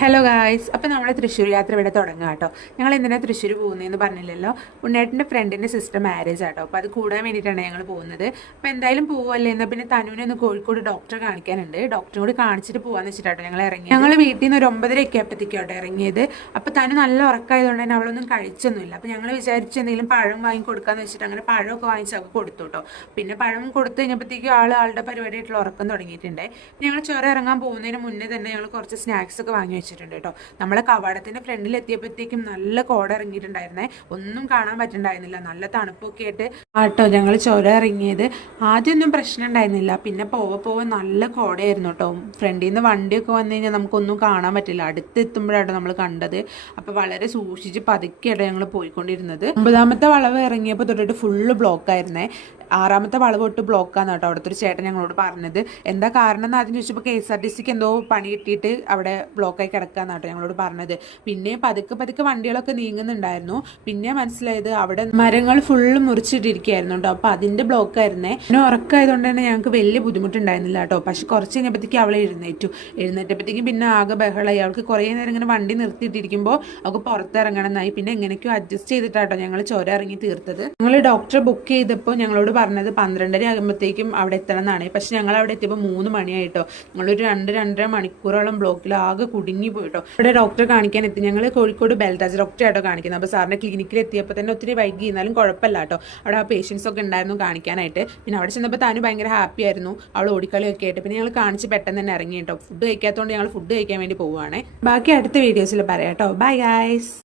Hello guys, അപ്പോൾ നമ്മൾ തൃശ്ശൂർ യാത്ര ഇവിടെ തുടങ്ങാം കേട്ടോ. ഞങ്ങൾ എന്തിനാണ് തൃശ്ശൂർ പോകുന്നതെന്ന് പറഞ്ഞില്ലല്ലോ. ഉണ്ണേട്ടൻ്റെ ഫ്രണ്ടിൻ്റെ സിസ്റ്റർ മാരേജ് ആട്ടോ. അപ്പോൾ അത് കൂടാൻ വേണ്ടിയിട്ടാണ് ഞങ്ങൾ പോകുന്നത്. അപ്പോൾ എന്തായാലും പോവല്ലേ, എന്നാൽ പിന്നെ തനുവിനെ ഒന്ന് കോഴിക്കോട് ഡോക്ടറെ കാണിക്കാനുണ്ട്. ഡോക്ടറെ കൂടി കാണിച്ചിട്ട് പോകാമെന്ന് വെച്ചിട്ടാട്ടോ ഞങ്ങൾ ഇറങ്ങി. ഞങ്ങൾ വീട്ടിൽ നിന്ന് ഒരു 9:30 ആയപ്പോഴത്തേക്കാട്ടോ ഇറങ്ങിയത്. അപ്പോൾ തനു നല്ല ഉറക്കമായതുകൊണ്ട് തന്നെ അവളൊന്നും കഴിച്ചൊന്നുമില്ല. അപ്പോൾ ഞങ്ങൾ വിചാരിച്ച് എന്തെങ്കിലും പഴം വാങ്ങി കൊടുക്കാമെന്ന് വെച്ചിട്ട് അങ്ങനെ പഴമൊക്കെ വാങ്ങിച്ച് അവൾക്ക് കൊടുത്തു കേട്ടോ. പിന്നെ പഴം കൊടുത്തു കഴിഞ്ഞപ്പോഴത്തേക്കും ആളുടെ പരിപാടിയായിട്ടുള്ള ഉറക്കം തുടങ്ങിയിട്ടുണ്ട്. ഞങ്ങൾ ചുരം ഇറങ്ങാൻ പോകുന്നതിന് മുന്നേ തന്നെ ഞങ്ങൾ കുറച്ച് സ്നാക്സ് ഒക്കെ വാങ്ങി വെച്ചിട്ടുണ്ട് കേട്ടോ. നമ്മളെ കവാടത്തിന്റെ ഫ്രണ്ടിൽ എത്തിയപ്പോഴത്തേക്കും നല്ല കോട ഇറങ്ങിയിട്ടുണ്ടായിരുന്നേ. ഒന്നും കാണാൻ പറ്റുന്നുണ്ടായിരുന്നില്ല. നല്ല തണുപ്പൊക്കെ ആയിട്ട് ആട്ടോ ഞങ്ങൾ ചുരം ഇറങ്ങിയത്. ആദ്യമൊന്നും പ്രശ്നം ഉണ്ടായിരുന്നില്ല. പിന്നെ പോവെ നല്ല കോടയായിരുന്നു കേട്ടോ. ഫ്രണ്ടിൽ നിന്ന് വണ്ടിയൊക്കെ വന്നു കഴിഞ്ഞാൽ നമുക്കൊന്നും കാണാൻ പറ്റില്ല. അടുത്തെത്തുമ്പോഴാട്ടോ നമ്മൾ കണ്ടത്. അപ്പോൾ വളരെ സൂക്ഷിച്ച് പതുക്കെയാട്ടോ ഞങ്ങൾ പോയിക്കൊണ്ടിരുന്നത്. 9ാമത്തെ വളവ് ഇറങ്ങിയപ്പോൾ തൊട്ടിട്ട് ഫുള്ള് ബ്ലോക്കായിരുന്നേ. 6ാമത്തെ വളവ് തൊട്ട് ബ്ലോക്കാന്ന് കേട്ടോ അവിടുത്തെ ഒരു ചേട്ടൻ ഞങ്ങളോട് പറഞ്ഞത്. എന്താ കാരണം എന്ന് ആദ്യം ചോദിച്ചപ്പോൾ KSRTCക്ക് എന്തോ പണി കിട്ടിയിട്ട് അവിടെ ബ്ലോക്കായി കിടക്കാന്ന് കേട്ടോ ഞങ്ങളോട് പറഞ്ഞത്. പിന്നെ പതുക്കെ വണ്ടികളൊക്കെ നീങ്ങുന്നുണ്ടായിരുന്നു. പിന്നെ മനസ്സിലായത് അവിടെ മരങ്ങൾ ഫുള്ള് മുറിച്ചിട്ടിരിക്കുകയായിരുന്നു കേട്ടോ. അപ്പോൾ അതിൻ്റെ ബ്ലോക്കായിരുന്നേ. പിന്നെ ഉറക്കമായതുകൊണ്ട് തന്നെ ഞങ്ങൾക്ക് വലിയ ബുദ്ധിമുട്ടുണ്ടായിരുന്നില്ല കേട്ടോ. പക്ഷെ കുറച്ച് കഴിഞ്ഞപ്പോഴത്തേക്ക് അവളെ എഴുന്നേറ്റപ്പോഴത്തേക്കും പിന്നെ ആകെ ബഹളമായി. അവൾക്ക് കുറേ നേരം ഇങ്ങനെ വണ്ടി നിർത്തിയിട്ടിരിക്കുമ്പോൾ അവൾക്ക് പുറത്തിറങ്ങണം എന്നായി. പിന്നെ എങ്ങനെയൊക്കെയോ അഡ്ജസ്റ്റ് ചെയ്തിട്ടാട്ടോ ഞങ്ങൾ ചുരം ഇറങ്ങി തീർത്തത്. ഞങ്ങൾ ഡോക്ടറെ ബുക്ക് ചെയ്തപ്പോൾ ഞങ്ങളോട് പറഞ്ഞത് 12:30 ആകുമ്പോഴത്തേക്കും അവിടെ എത്തണം എന്നാണ്. പക്ഷെ ഞങ്ങൾ അവിടെ എത്തിയപ്പോൾ 3 മണിയായിട്ടോ. ഞങ്ങളൊരു 2-2.5 മണിക്കൂറോളം ബ്ലോക്കിൽ ആകെ കുടുങ്ങി പോയിട്ടോ. ഇവിടെ ഡോക്ടറെ കാണിക്കാൻ എത്തി. ഞങ്ങൾ കോഴിക്കോട് ബെൽരാജ് ഡോക്ടറെ ആയിട്ടോ കാണിക്കുന്നത്. അപ്പോൾ സാറിൻ്റെ ക്ലിനിക്കിൽ എത്തിയപ്പോൾ തന്നെ ഒത്തിരി വൈകി, എന്നാലും കുഴപ്പമില്ല കേട്ടോ. അവിടെ ആ പേഷ്യൻസ് ഒക്കെ ഉണ്ടായിരുന്നു കാണിക്കാനായിട്ട്. പിന്നെ അവിടെ ചെന്നപ്പോൾ താനും ഭയങ്കര ഹാപ്പി ആയിരുന്നു. അവൾ ഓടിക്കളിയൊക്കെ ആയിട്ട്. പിന്നെ ഞങ്ങൾ കാണിച്ച് പെട്ടെന്ന് തന്നെ ഇറങ്ങി കേട്ടോ. ഫുഡ് കഴിക്കാത്തതുകൊണ്ട് ഞങ്ങൾ ഫുഡ് കഴിക്കാൻ വേണ്ടി പോവുകയാണേ. ബാക്കി അടുത്ത വീഡിയോസിൽ പറയാം കേട്ടോ. Bye guys.